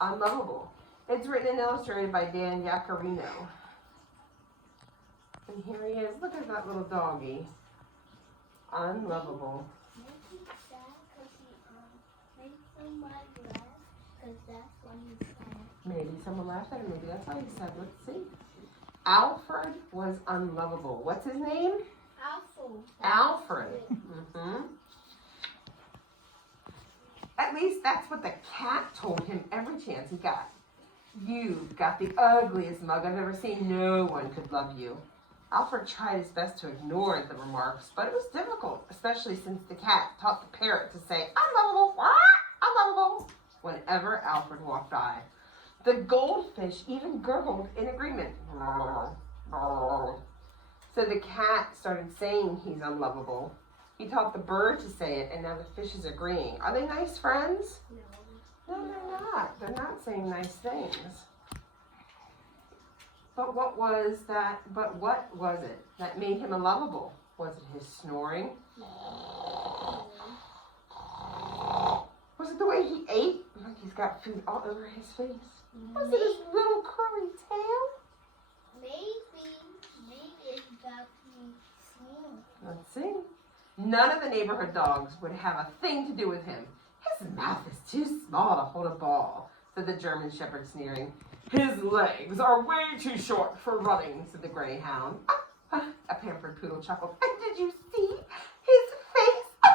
Unloveable. It's written and illustrated by Dan Yacarino. And here he is. Look at that little doggy. Unloveable. Maybe he's sad because he made somebody laugh because that's what he said. Maybe someone laughed at him. Maybe that's why he said, let's see. Alfred was unlovable. What's his name? Alfred. At least that's what the cat told him every chance he got. You've got the ugliest mug I've ever seen. No one could love you. Alfred tried his best to ignore the remarks, but it was difficult, especially since the cat taught the parrot to say, unlovable, unlovable, whenever Alfred walked by. The goldfish even gurgled in agreement. So the cat started saying he's unlovable. He taught the bird to say it, and now the fish is agreeing. Are they nice friends? No, they're not. They're not saying nice things. But what was it that made him unlovable? Was it his snoring? Was it the way he ate? Like he's got food all over his face. Was it his little curly tail? Maybe it's about me seeing. Let's see. None of the neighborhood dogs would have a thing to do with him. His mouth is too small to hold a ball, said the German shepherd, sneering. His legs are way too short for running, said the greyhound. A pampered poodle chuckled. And did you see his face?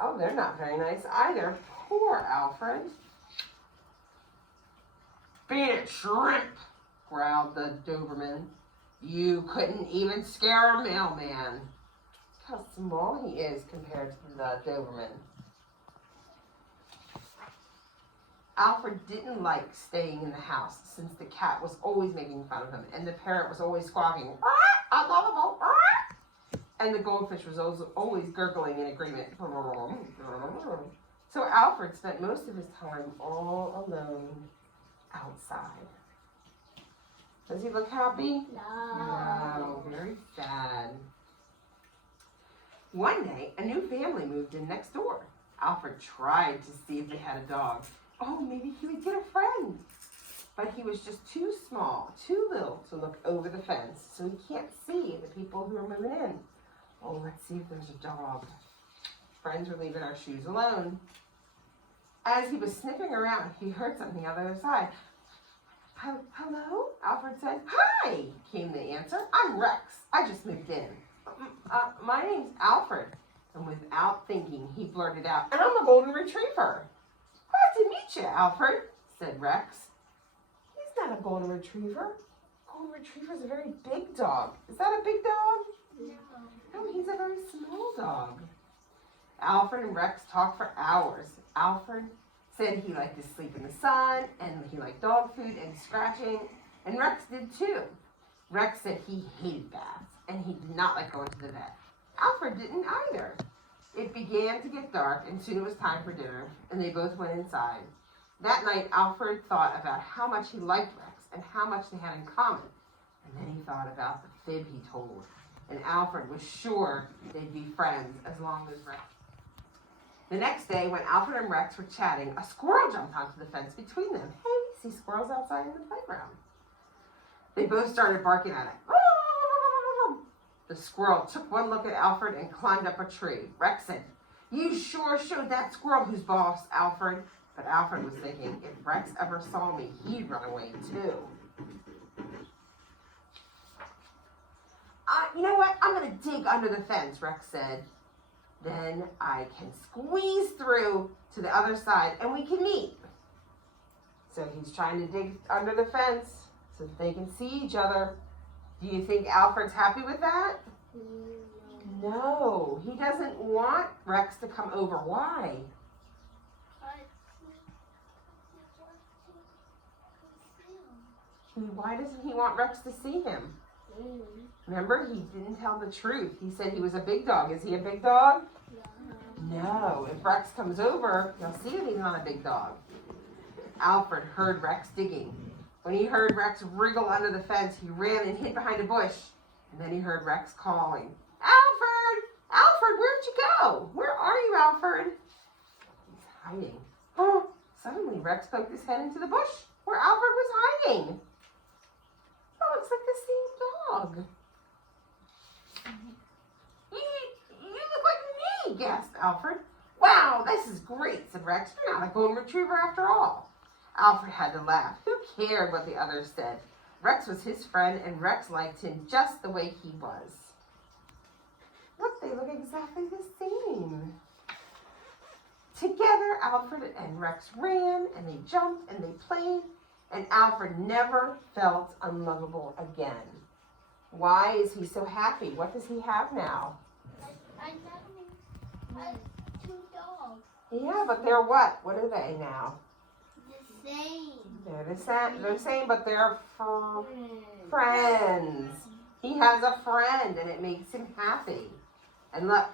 Oh, they're not very nice either. Poor Alfred. Beat it, shrimp, growled the Doberman. You couldn't even scare a mailman. Look how small he is compared to the Doberman. Alfred didn't like staying in the house since the cat was always making fun of him and the parrot was always squawking, unlovable, and the goldfish was always gurgling in agreement. So Alfred spent most of his time all alone outside. Does he look happy? No, very sad. One day, a new family moved in next door. Alfred tried to see if they had a dog. Oh, maybe he would get a friend. But he was just too small, too little to look over the fence, so he can't see the people who are moving in. Oh, let's see if there's a dog. Friends were leaving our shoes alone. As he was sniffing around, he heard something on the other side. Hello? Alfred said. Hi, came the answer. I'm Rex. I just moved in. My name's Alfred. And without thinking, he blurted out, and I'm a golden retriever. Glad to meet you, Alfred, said Rex. He's not a golden retriever. Golden retriever is a very big dog. Is that a big dog? No, he's a very small dog. Alfred and Rex talked for hours. Alfred said he liked to sleep in the sun, and he liked dog food and scratching, and Rex did too. Rex said he hated baths, and he did not like going to the vet. Alfred didn't either. It began to get dark, and soon it was time for dinner, and they both went inside. That night, Alfred thought about how much he liked Rex and how much they had in common. And then he thought about the fib he told, and Alfred was sure they'd be friends as long as Rex. The next day, when Alfred and Rex were chatting, a squirrel jumped onto the fence between them. Hey, see squirrels outside in the playground. They both started barking at it. The squirrel took one look at Alfred and climbed up a tree. Rex said, you sure showed that squirrel who's boss, Alfred. But Alfred was thinking, if Rex ever saw me, he'd run away too. You know what? I'm going to dig under the fence, Rex said. Then I can squeeze through to the other side and we can meet. So he's trying to dig under the fence so that they can see each other. Do you think Alfred's happy with that? No, he doesn't want Rex to come over. Why? Why doesn't he want Rex to see him? Remember, he didn't tell the truth. He said he was a big dog. Is he a big dog? No. If Rex comes over, he'll see that he's not a big dog. Alfred heard Rex digging. When he heard Rex wriggle under the fence, he ran and hid behind a bush. And then he heard Rex calling, Alfred! Alfred, where'd you go? Where are you, Alfred? He's hiding. Oh, Suddenly, Rex poked his head into the bush where Alfred was hiding. That looks like the same dog. You look like me, gasped Alfred. Wow, this is great, said Rex. You're not a golden retriever after all. Alfred had to laugh. Who cared what the others said? Rex was his friend, and Rex liked him just the way he was. Look, they look exactly the same. Together, Alfred and Rex ran, and they jumped, and they played, and Alfred never felt unlovable again. Why is he so happy? What does he have now? I got 2 dogs. Yeah, but they're what? What are they now? The same. They're the same, but they're friends. He has a friend, and it makes him happy. And look.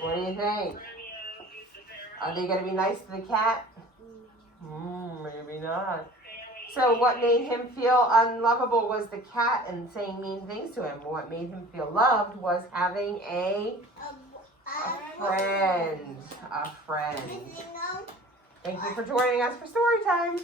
What do you think? Are they going to be nice to the cat? Maybe not. So what made him feel unlovable was the cat and saying mean things to him. What made him feel loved was having a friend. A friend. Thank you for joining us for story time.